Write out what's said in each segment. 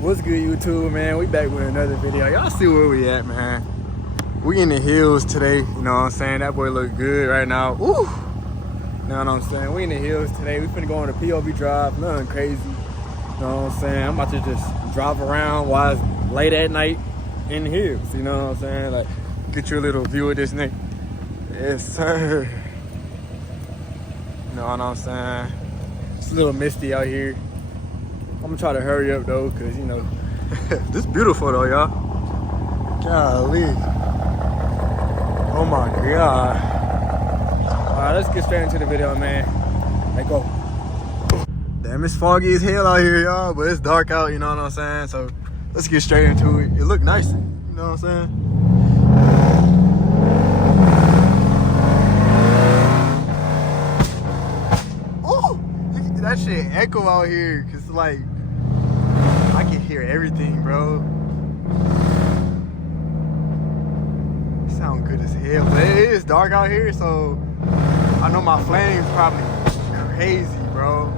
What's good, YouTube, man? We back with another video. Y'all see where we at, man. We in the hills today, you know what I'm saying? That boy look good right now. Woo! You know what I'm saying? We in the hills today. We finna go on a POV drive, nothing crazy. You know what I'm saying? I'm about to just drive around while it's late at night in the hills, you know what I'm saying? Like, get you a little view of this nigga. Yes, sir. You know what I'm saying? It's a little misty out here. I'm gonna try to hurry up though, cause you know, this beautiful though, y'all. Golly. Oh my God. All right, let's get straight into the video, man. Let's go. Damn, it's foggy as hell out here, y'all, but it's dark out, you know what I'm saying? So let's get straight into it. It look nice, you know what I'm saying? That shit echo out here, cause like I can hear everything, bro. It sound good as hell, but it is dark out here, so I know my flame's probably crazy, bro.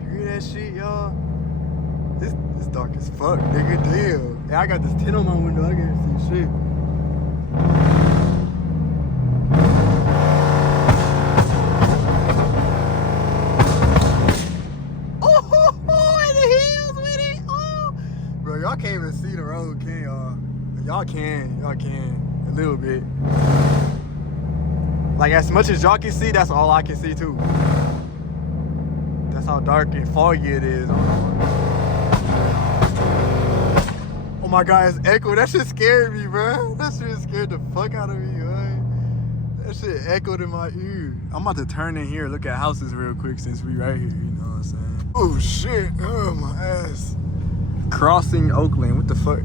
You hear that shit, y'all? This dark as fuck, nigga. Damn. Yeah, I got this tint on my window. I can't see shit. Y'all can't even see the road, can y'all? Y'all can, a little bit. Like, as much as y'all can see, that's all I can see too. That's how dark and foggy it is. Oh my God, it's echo. That shit scared me, bro. That shit scared the fuck out of me, man. That shit echoed in my ear. I'm about to turn in here, look at houses real quick since we right here, you know what I'm saying? Oh shit, oh my ass. Crossing Oakland, what the fuck?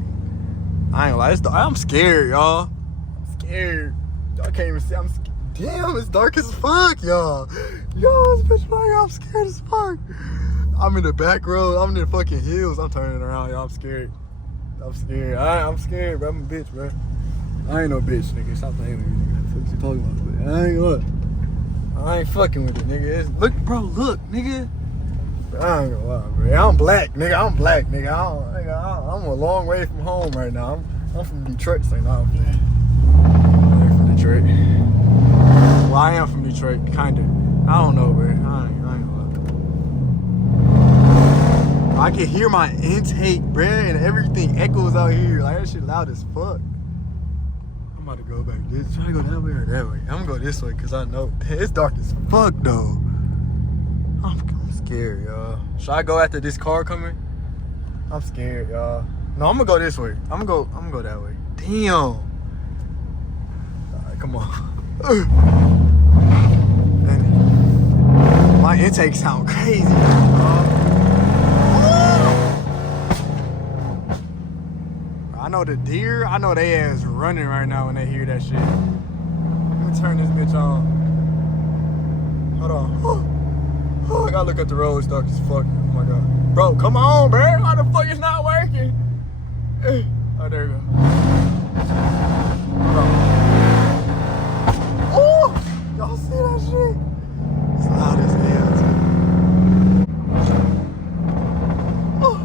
I ain't lie, I'm scared, y'all. I'm scared. Y'all can't even see. I'm scared. Damn, it's dark as fuck, y'all. Yo, this bitch right here, I'm scared as fuck. I'm in the back road. I'm in the fucking hills. I'm turning around, y'all. I'm scared. I'm scared. I'm scared, bro. I'm a bitch, bro. I ain't no bitch, nigga. Stop playing with me, nigga. What you talking about? I ain't fucking with it, nigga. Look, bro. Look, nigga. I ain't gonna lie, bro. I'm black, nigga. I'm a long way from home right now. I'm from Detroit, so no, I'm from Detroit. Well, I am from Detroit, kinda. I don't know, bro. I ain't gonna lie. I can hear my intake, bro, and everything echoes out here. Like, that shit loud as fuck. I'm about to go back. Try to go that way or that way. I'm gonna go this way, cause I know it's dark as fuck, though. I'm scared, y'all. Should I go after this car coming? I'm scared, y'all. No, I'm gonna go this way. I'm gonna go that way. Damn. All right, come on. My intake sound crazy, y'all. I know the deer. I know they ass running right now when they hear that shit. Let me turn this bitch on. Hold on. Oh, I gotta look at the road, it's dark as fuck. Oh my God. Bro, come on, bro. Why the fuck is not working? Oh, there you go. Hold on. Oh! Y'all see that shit? It's loud as hell, too. Oh.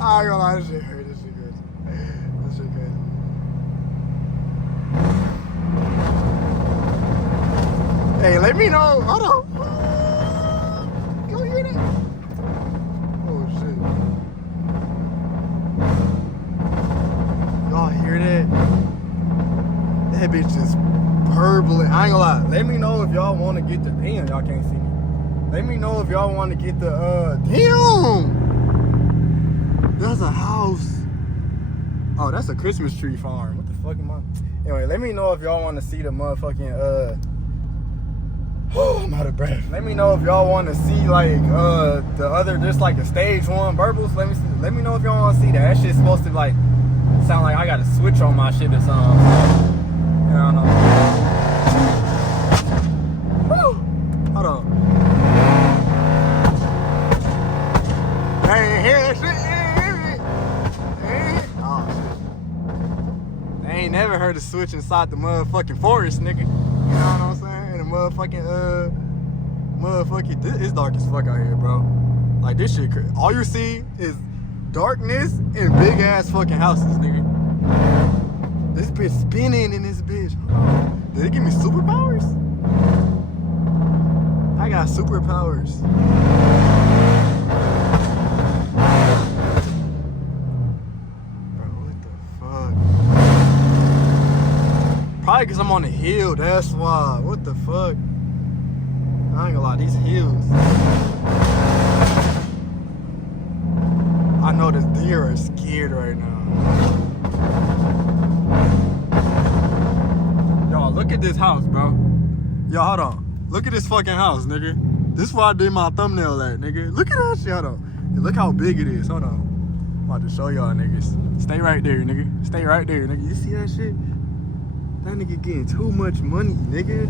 I ain't gonna lie, this shit hurt. This shit crazy. This shit crazy. Hey, let me know. Hold on. You hear that? Oh, shit. Y'all hear that? That bitch is burbling. I ain't gonna lie. Let me know if y'all want to get the... Damn, y'all can't see me. Let me know if y'all want to get the... Damn! That's a house. Oh, that's a Christmas tree farm. What the fuck am I... Anyway, let me know if y'all want to see the motherfucking... Oh, I'm out of breath. Let me know if y'all want to see like the other, just like the stage one burbles. Let me know if y'all want to see that. That shit's supposed to like sound like I got a switch on my shit or something. You know. Woo! Hold on. Hey, hear that shit? Oh shit. They ain't never heard a switch inside the motherfucking forest, nigga. You know what I'm saying? In the motherfucking Motherfucking, it's dark as fuck out here, bro. Like, this shit, all you see is darkness and big ass fucking houses, nigga. This bitch spinning in this bitch. Did they give me superpowers? I got superpowers. Bro, what the fuck? Probably because I'm on the hill, that's why. What the fuck? I ain't gonna lie, these hills. I know the deer are scared right now. Y'all, look at this house, bro. Y'all, hold on. Look at this fucking house, nigga. This is where I did my thumbnail at, nigga. Look at that shit, hold on. And look how big it is, hold on. I'm about to show y'all niggas. Stay right there, nigga. Stay right there, nigga. You see that shit? That nigga getting too much money, nigga.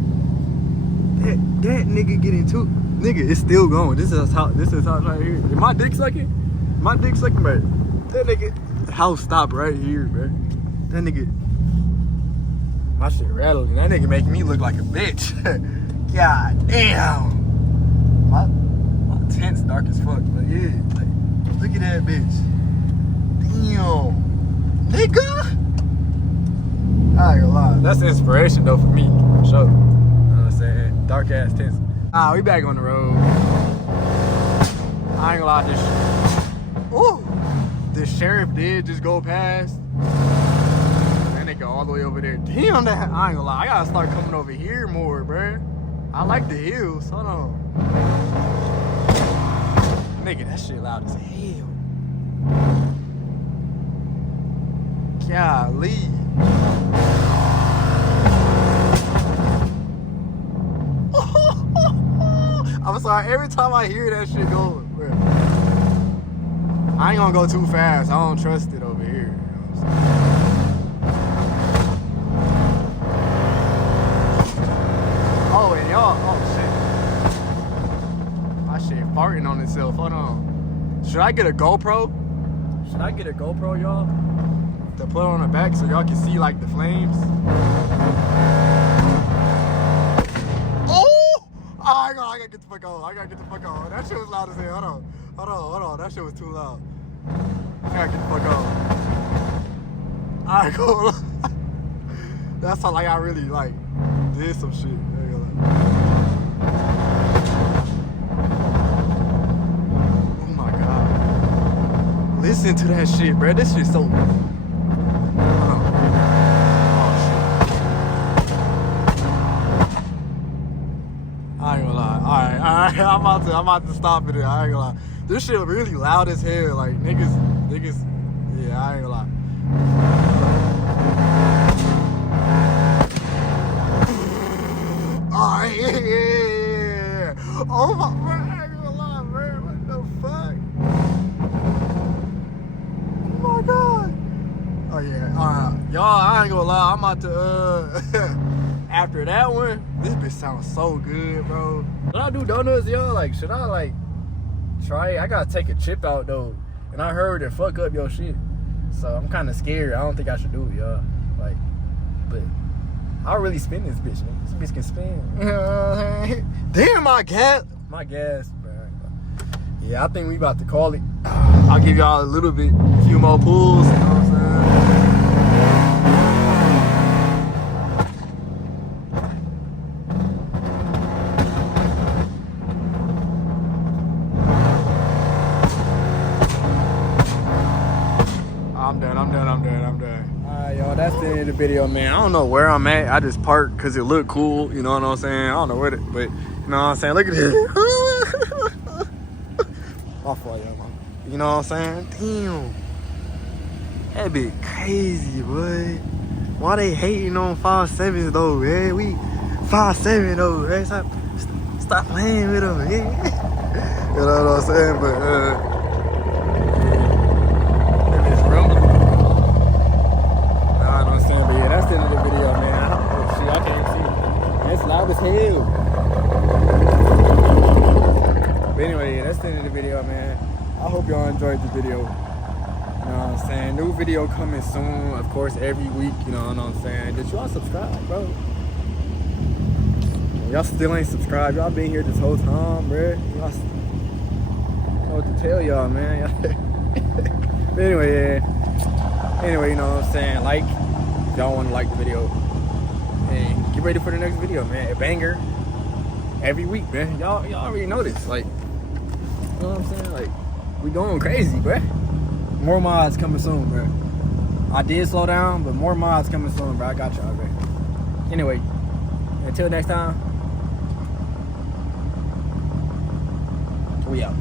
That nigga getting too... Nigga, it's still going. This is house right here. Is my dick sucking? My dick sucking, bro. That nigga... House stop right here, bro. That nigga... My shit rattling. That nigga making me look like a bitch. God damn. My tent's dark as fuck, but yeah, like, look at that bitch. Damn. Nigga. I ain't gonna lie. That's inspiration though for me, for sure. You know what I'm saying? Dark ass tents. We back on the road. I ain't gonna lie, this sheriff did just go past. That nigga all the way over there. Damn, that, I ain't gonna lie, I gotta start coming over here more, bruh. I like the hills. Hold on. Nigga, that shit loud as hell. Golly. I'm sorry, every time I hear that shit go, bro. I ain't gonna go too fast. I don't trust it over here. You know what I'm saying? Oh, and y'all, oh shit. My shit farting on itself. Hold on. Should I get a GoPro? Should I get a GoPro, y'all? To put on the back so y'all can see like the flames? Oh! I gotta get the fuck on. I gotta get the fuck on. That shit was loud as hell. Hold on. That shit was too loud. I gotta get the fuck on. Alright, cool. That's how like I really like did some shit. Oh my god. Listen to that shit, bro. This shit's so... I ain't gonna lie. Alright, I'm about to stop it. I ain't gonna lie. This shit really loud as hell. Like niggas, yeah, I ain't gonna lie. Alright, yeah. Oh my, bro, I ain't gonna lie, bro. What the fuck? Oh my god. Oh yeah, alright. Y'all, I ain't gonna lie. I'm about to, after that one, this bitch sounds so good, bro. Should I do donuts, y'all? Like, should I, like, try it? I gotta take a chip out, though. And I heard it fuck up your shit. So, I'm kind of scared. I don't think I should do it, y'all. Like, but I'll really spin this bitch, man. This bitch can spin. Damn, my gas, bro. Yeah, I think we about to call it. I'll give y'all a little bit, a few more pulls, you know what I'm saying? I'm done. Alright, y'all, that's the end of the video, man. I don't know where I'm at. I just parked because it looked cool, you know what I'm saying? I don't know where but you know what I'm saying? Look at this. My fault, y'all. You know what I'm saying? Damn. That be crazy, boy. Why they hating on 5'7" though, man? We 5'7" though, man. Stop playing with them, man. You know what I'm saying? But that's the end of the video, man. Oh, shit, I can't see. It's loud as hell. But anyway, that's the end of the video, man. I hope y'all enjoyed the video. You know what I'm saying? New video coming soon, of course, every week. You know what I'm saying? Did y'all subscribe, bro? Y'all still ain't subscribed. Y'all been here this whole time, bruh. Y'all I don't know what to tell y'all, man. But anyway, yeah. Anyway, you know what I'm saying? Like, if y'all want to like the video. And get ready for the next video, man. A banger every week, man. Y'all already know this. Like, you know what I'm saying? Like, we going crazy, bruh. More mods coming soon, bruh. I did slow down, but more mods coming soon, bruh. I got y'all, bruh. Anyway, until next time, we out.